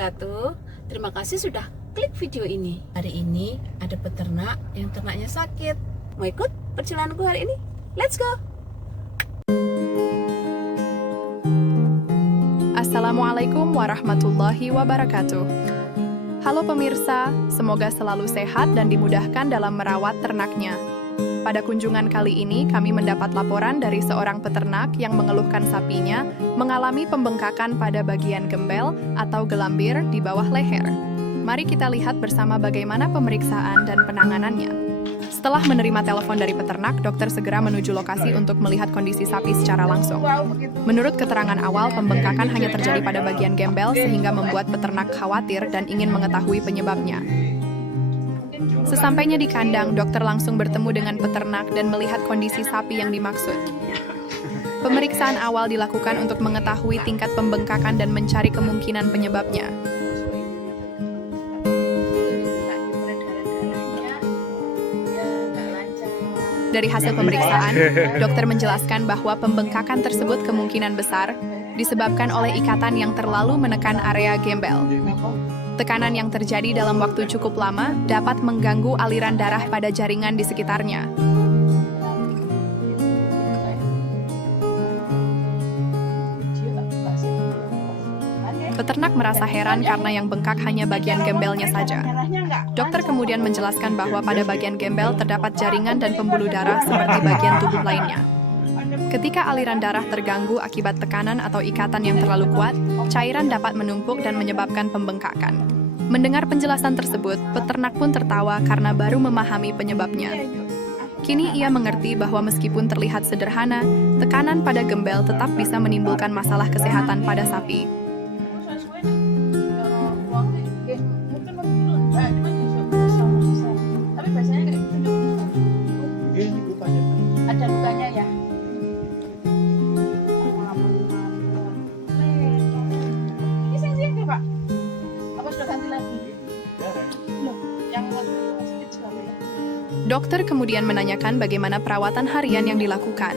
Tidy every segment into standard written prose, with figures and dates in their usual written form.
wabarakatuh. Terima kasih sudah klik video ini. Hari ini ada peternak yang ternaknya sakit. Mau ikut perjalananku hari ini? Let's go! Assalamualaikum warahmatullahi wabarakatuh. Halo pemirsa, semoga selalu sehat dan dimudahkan dalam merawat ternaknya. Pada kunjungan kali ini, kami mendapat laporan dari seorang peternak yang mengeluhkan sapinya mengalami pembengkakan pada bagian gembel atau gelambir di bawah leher. Mari kita lihat bersama bagaimana pemeriksaan dan penanganannya. Setelah menerima telepon dari peternak, dokter segera menuju lokasi untuk melihat kondisi sapi secara langsung. Menurut keterangan awal, pembengkakan hanya terjadi pada bagian gembel sehingga membuat peternak khawatir dan ingin mengetahui penyebabnya. Sesampainya di kandang, dokter langsung bertemu dengan peternak dan melihat kondisi sapi yang dimaksud. Pemeriksaan awal dilakukan untuk mengetahui tingkat pembengkakan dan mencari kemungkinan penyebabnya. Dari hasil pemeriksaan, dokter menjelaskan bahwa pembengkakan tersebut kemungkinan besar disebabkan oleh ikatan yang terlalu menekan area gembel. Tekanan yang terjadi dalam waktu cukup lama dapat mengganggu aliran darah pada jaringan di sekitarnya. Peternak merasa heran karena yang bengkak hanya bagian gembelnya saja. Dokter kemudian menjelaskan bahwa pada bagian gembel terdapat jaringan dan pembuluh darah seperti bagian tubuh lainnya. Ketika aliran darah terganggu akibat tekanan atau ikatan yang terlalu kuat, cairan dapat menumpuk dan menyebabkan pembengkakan. Mendengar penjelasan tersebut, peternak pun tertawa karena baru memahami penyebabnya. Kini ia mengerti bahwa meskipun terlihat sederhana, tekanan pada gembel tetap bisa menimbulkan masalah kesehatan pada sapi. Ada lukanya ya? Ini sensitif Pak? Apa sudah ganti lagi? Loh, yang masih kecil apa ya? Dokter kemudian menanyakan bagaimana perawatan harian yang dilakukan,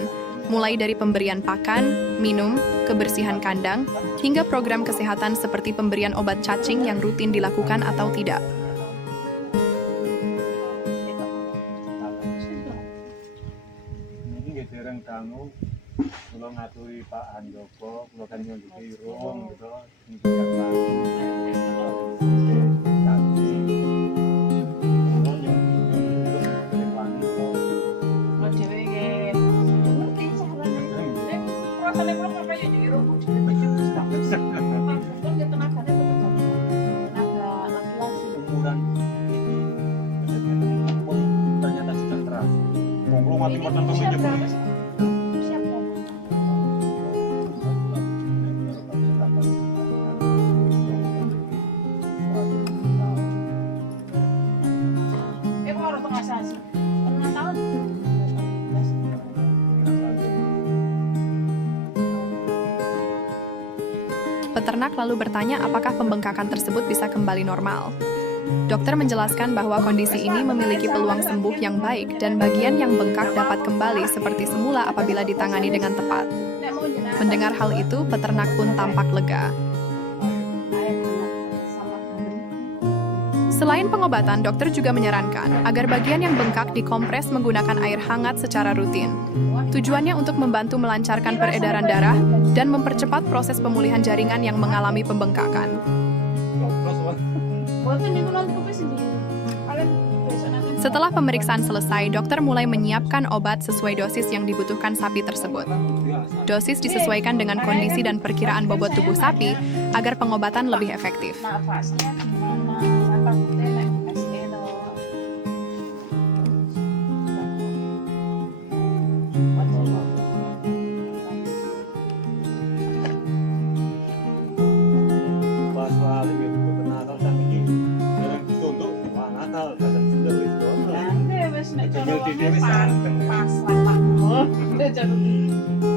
mulai dari pemberian pakan, minum, kebersihan kandang, hingga program kesehatan seperti pemberian obat cacing yang rutin dilakukan atau tidak. Dereng dangu kula ngaturi Pak Handoko, kula kan nyuwun irung gitu. Umuran ini ternyata sudah keras. Konglo mati matan tuh Peternak lalu bertanya apakah pembengkakan tersebut bisa kembali normal. Dokter menjelaskan bahwa kondisi ini memiliki peluang sembuh yang baik dan bagian yang bengkak dapat kembali seperti semula apabila ditangani dengan tepat. Mendengar hal itu, peternak pun tampak lega. Selain pengobatan, dokter juga menyarankan agar bagian yang bengkak dikompres menggunakan air hangat secara rutin. Tujuannya untuk membantu melancarkan peredaran darah dan mempercepat proses pemulihan jaringan yang mengalami pembengkakan. Setelah pemeriksaan selesai, dokter mulai menyiapkan obat sesuai dosis yang dibutuhkan sapi tersebut. Dosis disesuaikan dengan kondisi dan perkiraan bobot tubuh sapi agar pengobatan lebih efektif.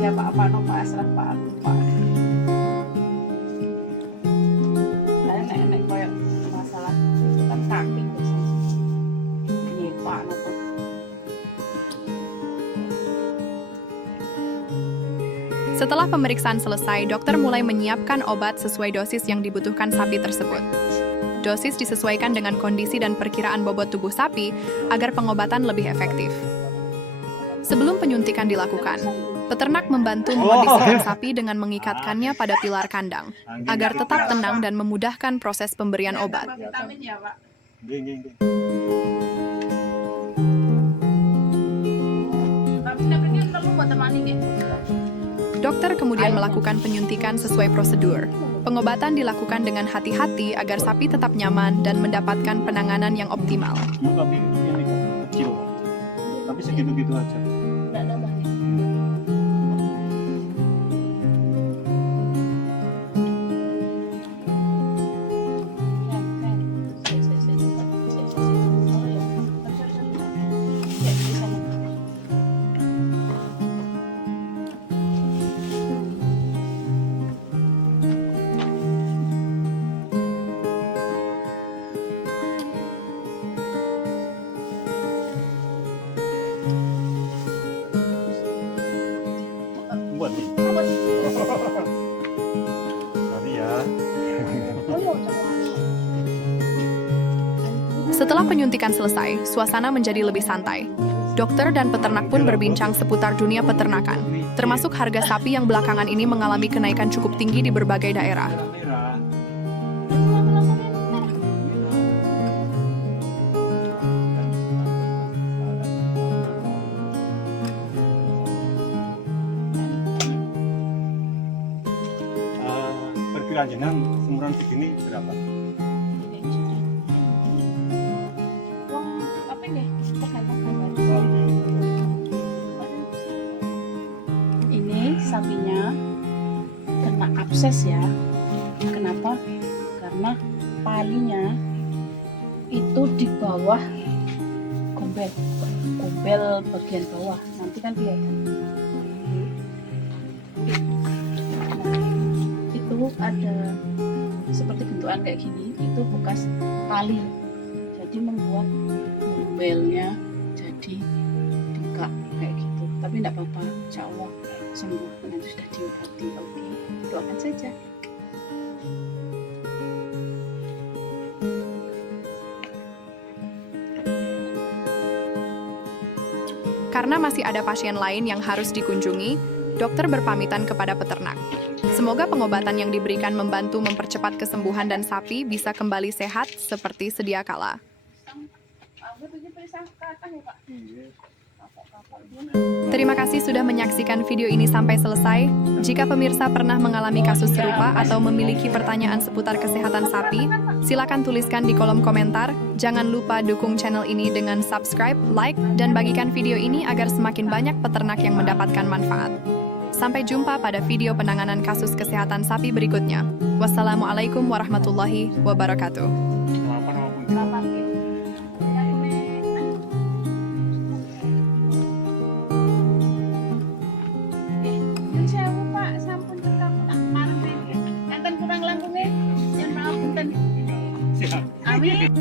Ya apa no pasrah Pak Pak. Nenek koyo masalah kan kaki ini Pak no. Setelah pemeriksaan selesai, dokter mulai menyiapkan obat sesuai dosis yang dibutuhkan sapi tersebut. Dosis disesuaikan dengan kondisi dan perkiraan bobot tubuh sapi agar pengobatan lebih efektif. Sebelum penyuntikan dilakukan, peternak membantu mengondisikan sapi dengan mengikatkannya pada pilar kandang, agar tetap tenang dan memudahkan proses pemberian obat. Vitamin ya, Pak. Nggih. Tapi ini perlu buat temani nggih. Dokter kemudian melakukan penyuntikan sesuai prosedur. Pengobatan dilakukan dengan hati-hati agar sapi tetap nyaman dan mendapatkan penanganan yang optimal. Tapi ini kecil. Tapi segitu-gitu aja. Enggak nambah. Buat nih. Sorry ya. Setelah penyuntikan selesai, suasana menjadi lebih santai. Dokter dan peternak pun berbincang seputar dunia peternakan, termasuk harga sapi yang belakangan ini mengalami kenaikan cukup tinggi di berbagai daerah. Merah. Perkiraan jenengan umuran segini berapa? Tapi nih, ini sapinya kena abses ya. Kenapa? Karena palinya itu di bawah gombel bagian bawah. Nanti kan kelihatan. Itu ada seperti bentukan kayak gini, itu bekas pali. Jadi membuat gombelnya jadi bengkak kayak gitu. Tapi enggak apa-apa, insya Allah sembuh. Nanti sudah diobati. Oke, doakan saja. Karena masih ada pasien lain yang harus dikunjungi, dokter berpamitan kepada peternak. Semoga pengobatan yang diberikan membantu mempercepat kesembuhan dan sapi bisa kembali sehat seperti sedia kala. Terima kasih sudah menyaksikan video ini sampai selesai. Jika pemirsa pernah mengalami kasus serupa atau memiliki pertanyaan seputar kesehatan sapi, silakan tuliskan di kolom komentar. Jangan lupa dukung channel ini dengan subscribe, like, dan bagikan video ini agar semakin banyak peternak yang mendapatkan manfaat. Sampai jumpa pada video penanganan kasus kesehatan sapi berikutnya. Wassalamualaikum warahmatullahi wabarakatuh. Amin.